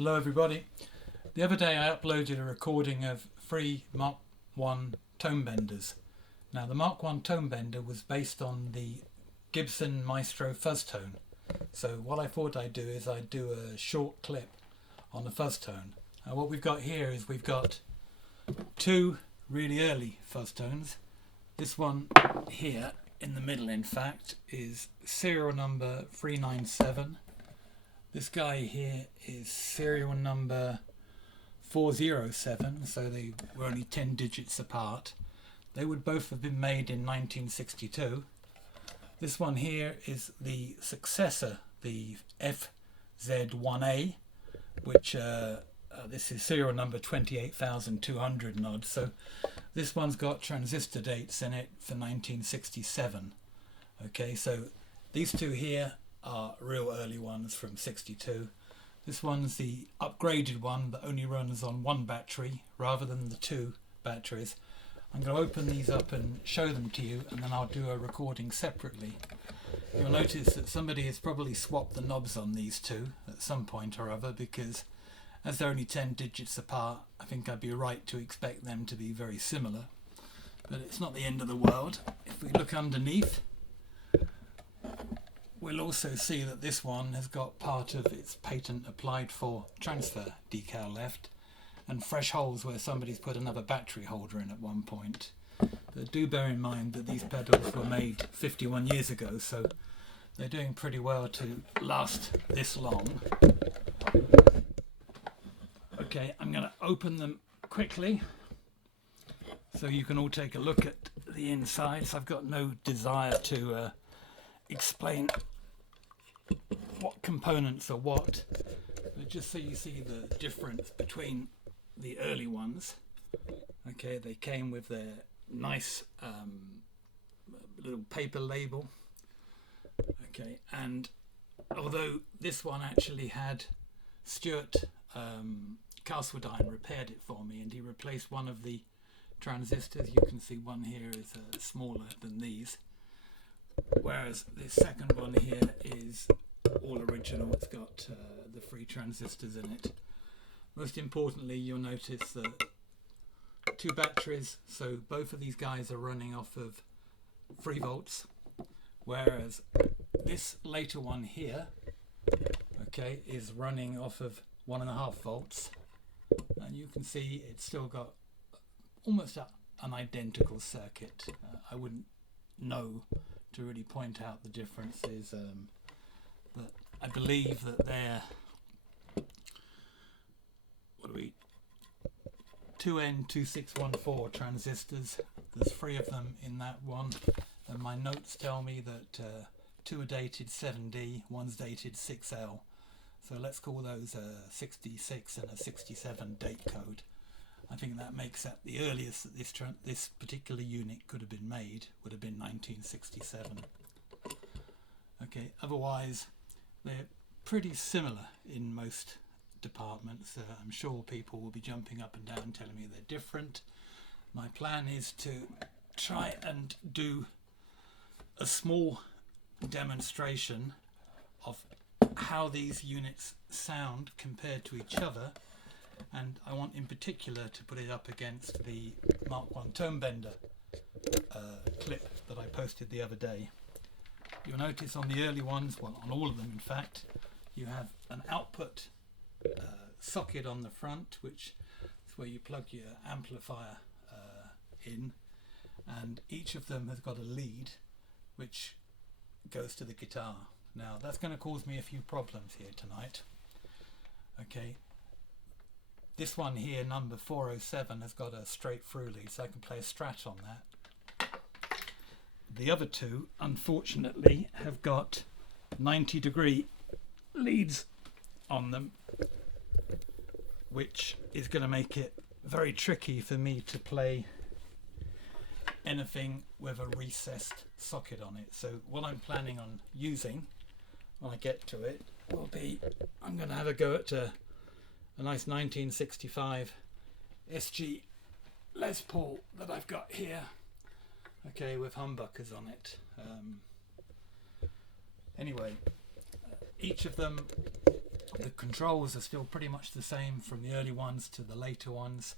Hello everybody. The other day I uploaded a recording of 3 Mk1 tone benders. Now the Mk1 tone bender was based on the Gibson Maestro Fuzz-Tone. So what I thought I'd do is I'd do a short clip on the Fuzz-Tone. Now what we've got here is we've got 2 really early Fuzz-Tones. This one here in the middle, in fact, is serial number 397. This guy here is serial number 407, so they were only 10 digits apart. They would both have been made in 1962. This one here is the successor, the FZ-1A, which this is serial number 28,200 and odd. So this one's got transistor dates in it for 1967. Okay, so these two here are real early ones from 62. This one's the upgraded one that only runs on 1 battery rather than the 2 batteries. I'm going to open these up and show them to you, and then I'll do a recording separately. You'll notice that somebody has probably swapped the knobs on these two at some point or other, because as they're only 10 digits apart, I think I'd be right to expect them to be very similar. But it's not the end of the world. If we look underneath, we'll also see that this one has got part of its patent applied for transfer decal left, and fresh holes where somebody's put another battery holder in at one point. But do bear in mind that these pedals were made 51 years ago, so they're doing pretty well to last this long. Okay, I'm going to open them quickly so you can all take a look at the insides. I've got no desire to explain what components are what, but just so you see the difference between the early ones. Okay, they came with their nice little paper label. Okay, and although this one actually had Stuart Castledine repaired it for me, and he replaced one of the transistors. You can see one here is smaller than these, whereas the second one here is all original. It's got the 3 transistors in it. Most importantly, you'll notice that 2 batteries, so both of these guys are running off of 3 volts, whereas this later one here, okay, is running off of 1.5 volts, and you can see it's still got almost an identical circuit. I wouldn't know to really point out the differences, but I believe that they're 2N2614 transistors. There's 3 of them in that one, and my notes tell me that 2 are dated 7D, one's dated 6L. So let's call those a 66 and a 67 date code. I think that makes that the earliest that this particular unit could have been made would have been 1967. Okay, otherwise they're pretty similar in most departments. I'm sure people will be jumping up and down telling me they're different. My plan is to try and do a small demonstration of how these units sound compared to each other, and I want in particular to put it up against the Mk1 tone bender clip that I posted the other day. You'll notice on the early ones, well, on all of them in fact, you have an output socket on the front, which is where you plug your amplifier in, and each of them has got a lead which goes to the guitar. Now that's going to cause me a few problems here tonight. Okay, this one here, number 407, has got a straight through lead, so I can play a Strat on that. The other 2, unfortunately, have got 90-degree leads on them, which is going to make it very tricky for me to play anything with a recessed socket on it. So what I'm planning on using when I get to it will be, I'm going to have a go at a nice 1965 SG Les Paul that I've got here, okay, with humbuckers on it. Anyway, each of them, the controls are still pretty much the same from the early ones to the later ones.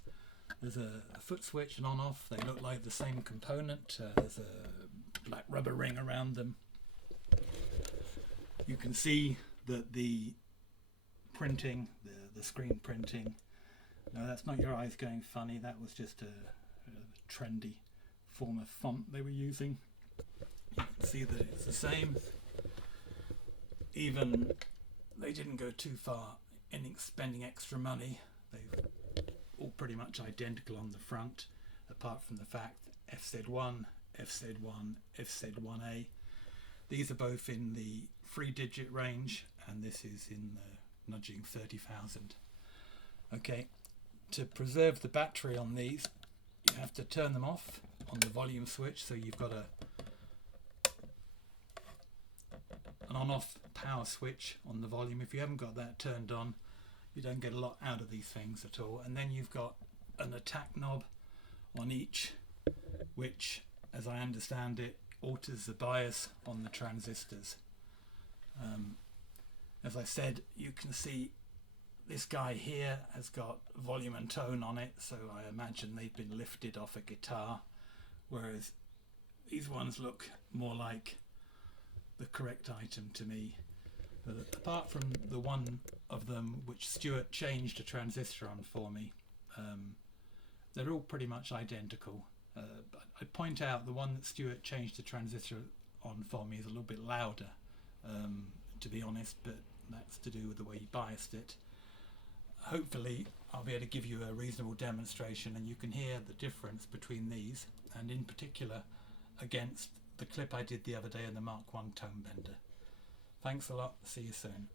There's a foot switch and on-off. They look like the same component. There's a black rubber ring around them. You can see that the printing, the screen printing, no, that's not your eyes going funny. That was just a trendy form of font they were using. You can see that it's the same. Even they didn't go too far in spending extra money. They've all pretty much identical on the front, apart from the fact FZ-1, FZ-1, FZ-1A. These are both in the 3-digit range, and this is in the nudging 30,000. Okay, to preserve the battery on these, you have to turn them off on the volume switch, so you've got an on-off power switch on the volume. If you haven't got that turned on, you don't get a lot out of these things at all. And then you've got an attack knob on each, which, as I understand it, alters the bias on the transistors. As I said, you can see this guy here has got volume and tone on it, so I imagine they've been lifted off a guitar, whereas these ones look more like the correct item to me. But apart from the one of them which Stuart changed a transistor on for me, they're all pretty much identical. But I'd point out the one that Stuart changed the transistor on for me is a little bit louder, to be honest, but that's to do with the way he biased it. Hopefully I'll be able to give you a reasonable demonstration and you can hear the difference between these, and in particular against the clip I did the other day in the Mk1 Tonebender. Thanks a lot, see you soon.